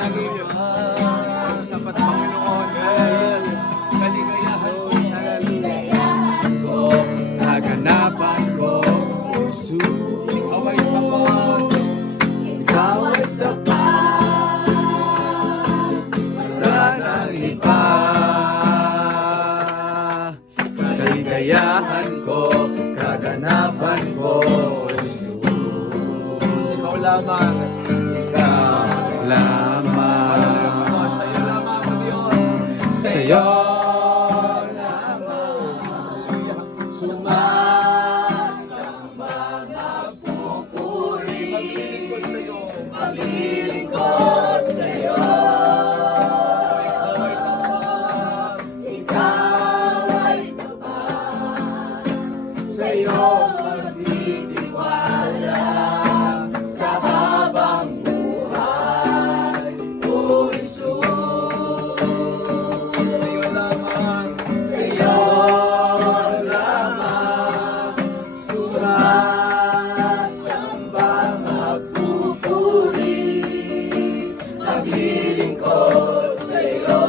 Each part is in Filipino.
Hallelujah. Sapat Panginoon. Yes. Kaligayahan ko. Hallelujah. Kaganapan ko. Jesus. Ikaw ay sapat. Ikaw ay sapat. Wala nang iba. Kaligayahan ko. Kaganapan ko. Jesus. Ikaw lamang. Ikaw lamang. Sa'yo lamang, O Diyos. Sa'yo lamang. Sumasamba na pupuri. Pag-iling ko sa'yo. Pag-iling ko sa'yo. Ikaw ay sapat. Ikaw ay sapat. Sa'yo magtitiwala. Sa habang buhay, O Jesus. Sa'yo lamang. Sa'yo lamang. Sumasamba magpupuri. Pag-iling ko sa'yo.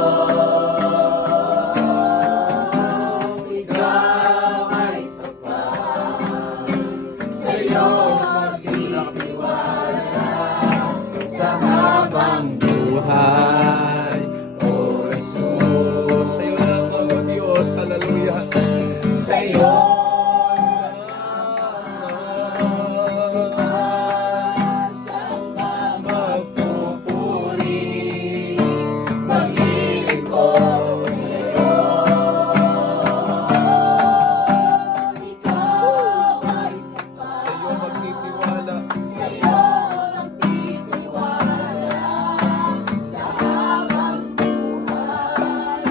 Ikaw ay sapat. Sa'yo magtitiwala. Sa habang buhay, O Jesus. Sa'yo lamang, O Diyos. Hallelujah. Sa'yo magpupuri. Pag-iling ko sa'yo. Ikaw ay sapat. Sa'yo magtitiwala. Sa'yo magtitiwala. Sa habang buhay,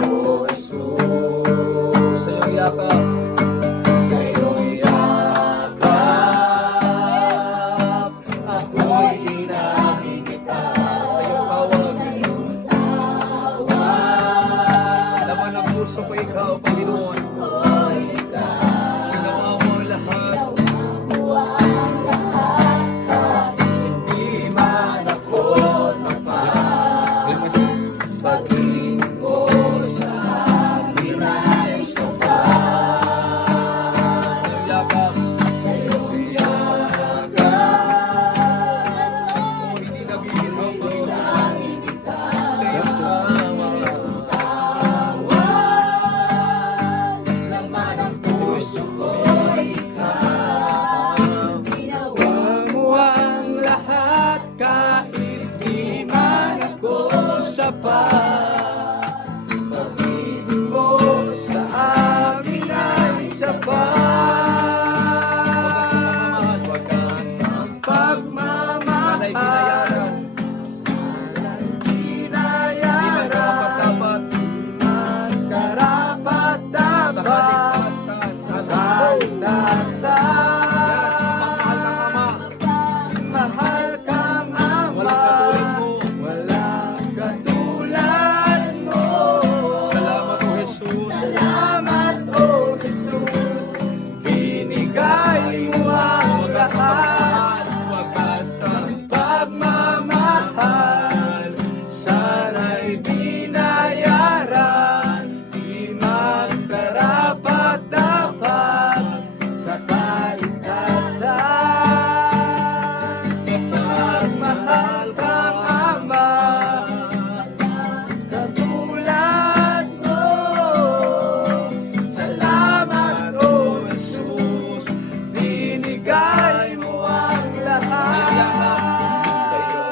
O Jesus. Sa'yo yakap. Sa'yo yakap. Ako'y pinamimigay. Sa'yo tawag. Laman ng puso ko ikaw, Panginoon. Ginawa mo lahat. Hindi man ako pag-iling ko sa akin ay sapat. Sa'yo yakap. Sa'yo yakap. O hindi nabibitaw, Panginoon. Sa'yo laman ang puso ko ikaw. Ginawa mo ang lahat kahit di man ako sapat. Pag-ibig mo sa amin ay sapat. Wagas ang pagmamahal. Sana'y binayaran. Magkarapat-dapat. Sa kaligtasan. Mahal kang Ama. Walang katulad mo. Salamat, O Jesus. Salamat, O Jesus. Binigay mo ang lahat. Wagas ang pagmamahal. Sana'y binayaran. Di magkarapat-dapat. Sa kaligtasan. Mahal kang Ama. Katulad mo. Salamat, O Jesus. Binigay mo ang lahat. Sa'yo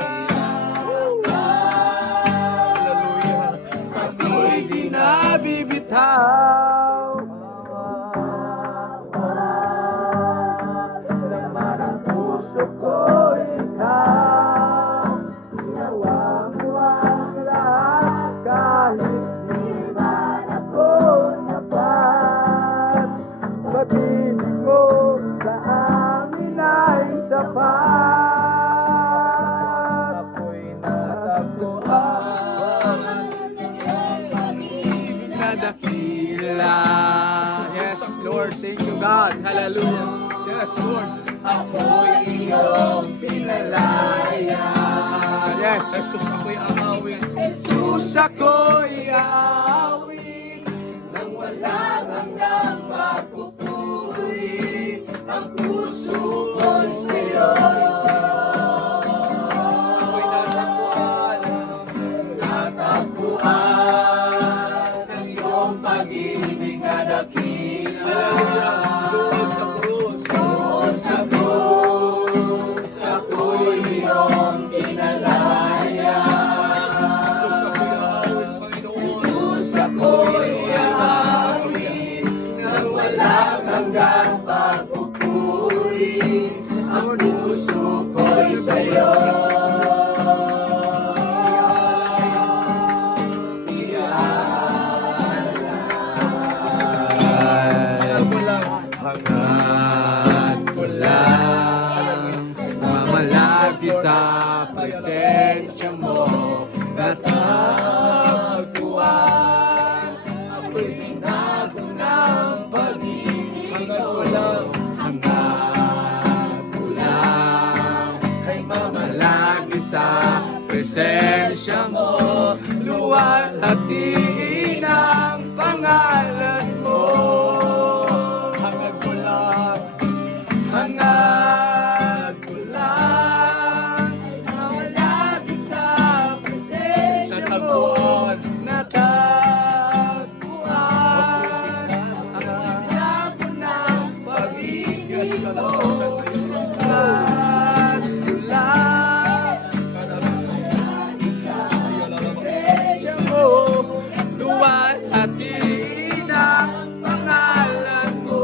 Hallelujah. Ako'y di nabibitaw. Laman ang puso ko ikaw. Ginawa mo ang lahat kahit di man ako sapat. Pag-ibig mo sa amin ay sapat. Ako'y natagpuan. Pag-ibig na dakila. Yes, Lord. Thank you, God. Hallelujah. Yes, Lord. Ako'y iyong pinalaya. Yes. Jesus ako'y aawit. Jesus ako'y aawit nang walang hanggang pagpupuri. Ang puso ko'y sa'yo. Ako'y natakbuhan. Natakbuhan ng iyong pag-ibig na dakila. Doon sa krus. Doon sa krus, ako'y iyong pinalaya. Jesus ako'y aawit, Panginoon. Jesus ako'y aawit nang walang hanggang pagpupuri. Ang puso ko'y sa'yo. Alam mo lang. Hangad ko lang mamalagi sa presensya mo. Natagpuan ako'y binago ng pag-ibig mo. Hangad ko lang ay mamalagi sa presensya mo. Luwalhatiin ang pangalan mo. Hangad ko lang. Hangad ko lang mamalagi sa presensya mo. Natagpuan ang binago ng pag-ibig mo. Hangad ko lang presensya mo. Luwalhatiin ang pangalan mo.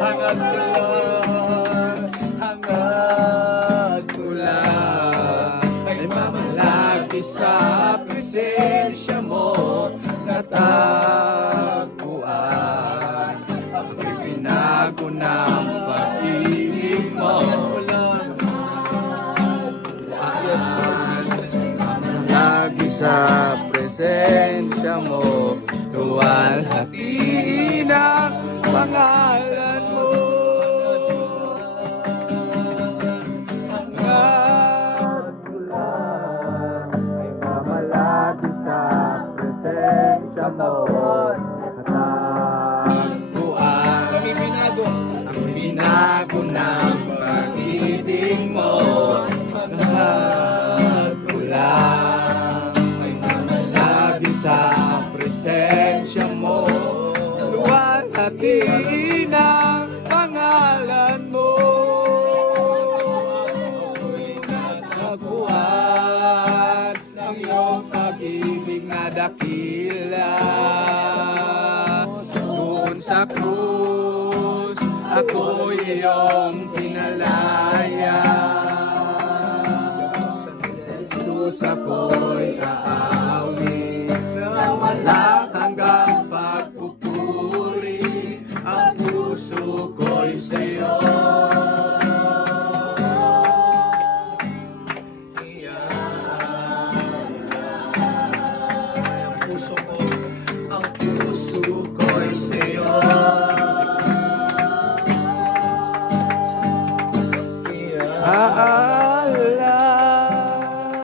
Hangad ko lang. Hangad ko lang ay mamalagi sa presensya mo. Natagpuan ako'y binago ng pag-ibig mo. Mamalagi sa presensya mo. Luwalhatiin ang pangalan mo. Hangad ko lang ay mamalagi sa presensya mo. Natagpuan Kami binago. ang binago ng pag-ibig mo. Hangad ko lang ay mamalagi sa presensya mo. Luwalhatiin ang pangalan mo. Natagpuan ang iyong pag-ibig na dakila. Doon sa krus, ako'y iyong pinalaya. Jesus ako'y